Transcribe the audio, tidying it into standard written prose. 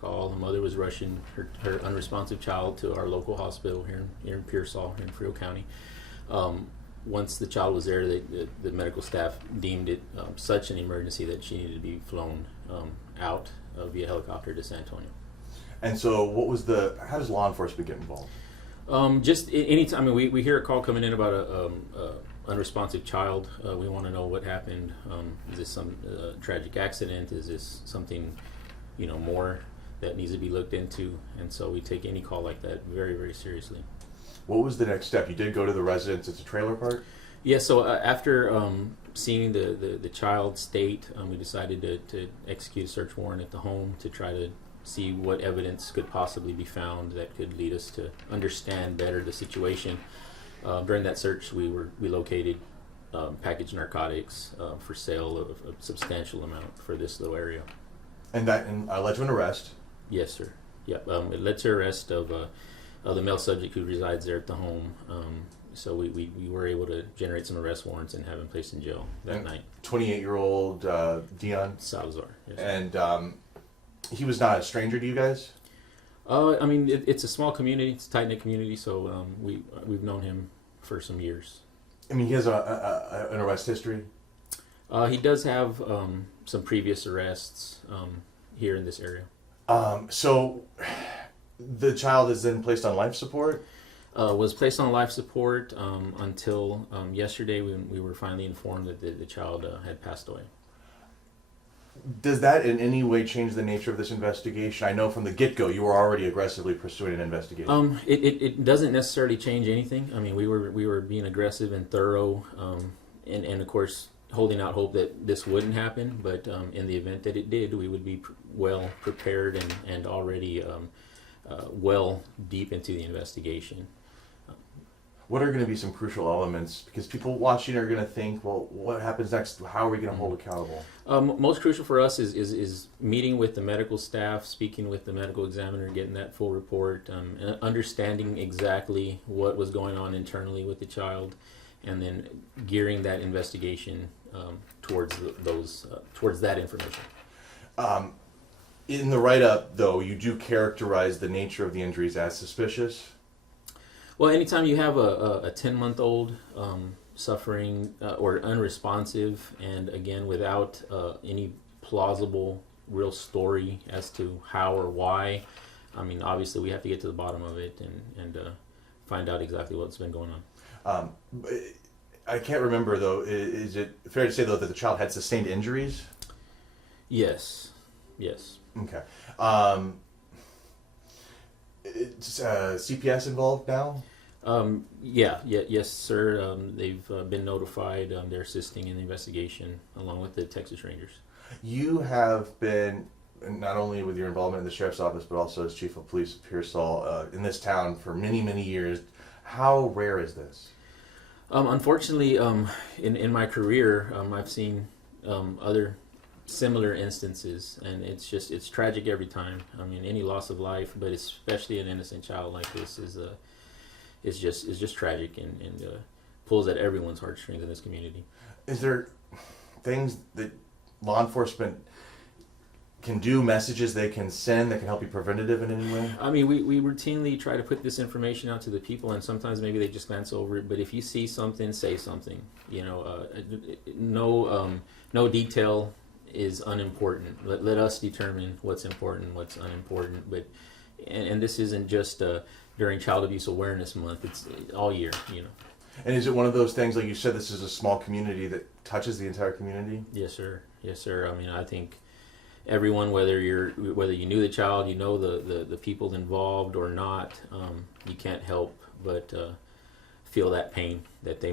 call. The mother was rushing her unresponsive child to our local hospital here in Pearsall, here in Frio County. Once the child was there, the medical staff deemed it such an emergency that she needed to be flown out via helicopter to San Antonio. And so how does law enforcement get involved? Just anytime, I mean, we hear a call coming in about a unresponsive child. We want to know what happened. Is this some tragic accident? Is this something, more that needs to be looked into? And so we take any call like that very, very seriously. What was the next step? You did go to the residence at the trailer park? Yeah, so after seeing the child's state, we decided to execute a search warrant at the home to try to see what evidence could possibly be found that could lead us to understand better the situation. During that search, we located packaged narcotics for sale of a substantial amount for this little area. And that led to an arrest? Yes, sir. Yep. It led to arrest of the male subject who resides there at the home. So we were able to generate some arrest warrants and have him placed in jail that night. 28-year-old Dion Salazar. Yes. And he was not a stranger to you guys? I mean, it's a small community. It's a tight-knit community, so we've known him for some years. I mean, he has an arrest history? He does have some previous arrests here in this area. So the child is then placed on life support? Was placed on life support until yesterday when we were finally informed that the child had passed away. Does that in any way change the nature of this investigation? I know from the get-go you were already aggressively pursuing an investigation. It doesn't necessarily change anything. I mean, we were being aggressive and thorough, and of course holding out hope that this wouldn't happen. But in the event that it did, we would be well prepared and already well deep into the investigation. What are going to be some crucial elements? Because people watching are going to think, well, what happens next? How are we going to hold accountable? Most crucial for us is meeting with the medical staff, speaking with the medical examiner, getting that full report, and understanding exactly what was going on internally with the child, and then gearing that investigation towards that information. In the write-up, though, you do characterize the nature of the injuries as suspicious? Well, anytime you have a 10-month-old suffering or unresponsive, and again without any plausible real story as to how or why, I mean, obviously we have to get to the bottom of it and find out exactly what's been going on. I can't remember, though. Is it fair to say, though, that the child had sustained injuries? Yes. Okay. CPS involved now? Yes, sir. They've been notified. They're assisting in the investigation along with the Texas Rangers. You have been, not only with your involvement in the sheriff's office, but also as chief of police of Pearsall in this town for many, many years. How rare is this? Unfortunately, in my career, I've seen other similar instances, and it's tragic every time. I mean, any loss of life, but especially an innocent child like this is just tragic and pulls at everyone's heartstrings in this community. Is there things that law enforcement can do, messages they can send that can help be preventative in any way? I mean, we routinely try to put this information out to the people, and sometimes maybe they just glance over it. But if you see something, say something. No detail is unimportant. Let us determine what's important, what's unimportant. But and this isn't just during Child Abuse Awareness Month. It's all year, And is it one of those things, like you said, this is a small community that touches the entire community? Yes, sir. I mean, I think everyone, whether you knew the child, the people involved or not, you can't help but feel that pain that they